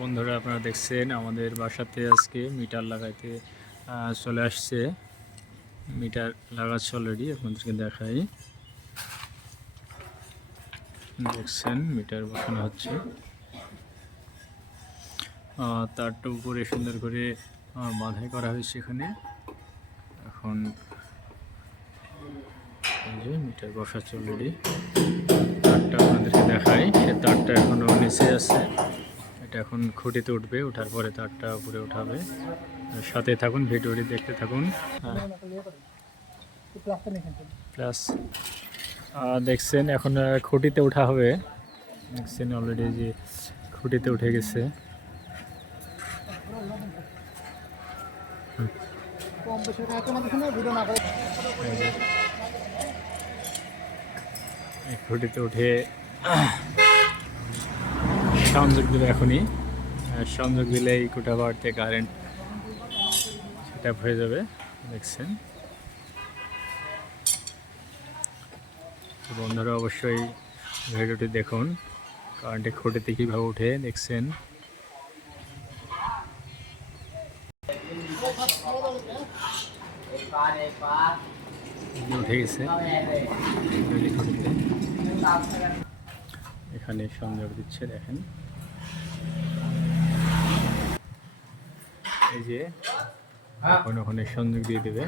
বন্ধুরা আপনারা দেখছেন আমাদের বাসাতে আজকে মিটার লাগাইতে চলে আসছে। মিটার লাগাচ্ছে অলরেডি, আপনাদেরকে দেখাই। দেখছেন মিটার বসানো হচ্ছে। তারটা উপরে সুন্দর করে বাঁধাই করা হয়েছে এখানে। এখন এই যে মিটার বসাচ্ছে অলরেডি। তারটা আপনাদেরকে দেখাই, সে তারটা এখনও নিচে আছে। এটা এখন খুঁটিতে উঠবে, ওঠার পরে তারটা উপরে উঠাবে। সাথে থাকুন, ভিডিওটি দেখতে থাকুন। প্লাস দেখছেন এখন খুঁটিতে ওঠা হবে। দেখছেন অলরেডি যে খুঁটিতে উঠে গেছে। খুঁটিতে উঠে সংযোগ দেবে এখনই। সংযোগ দিলে এই কোঠা বাড়তে কারেন্ট সেটা হয়ে যাবে। দেখছেন বন্ধুরা, অবশ্যই ভিডিওটি দেখুন। কারেন্টের খুঁটিতে কীভাবে উঠে দেখছেন। উঠে গেছে খুঁটিতে, এখানে সংযোগ দিচ্ছে। দেখেন এই যে এখন ওখানে সংযোগ দিয়ে দেবে।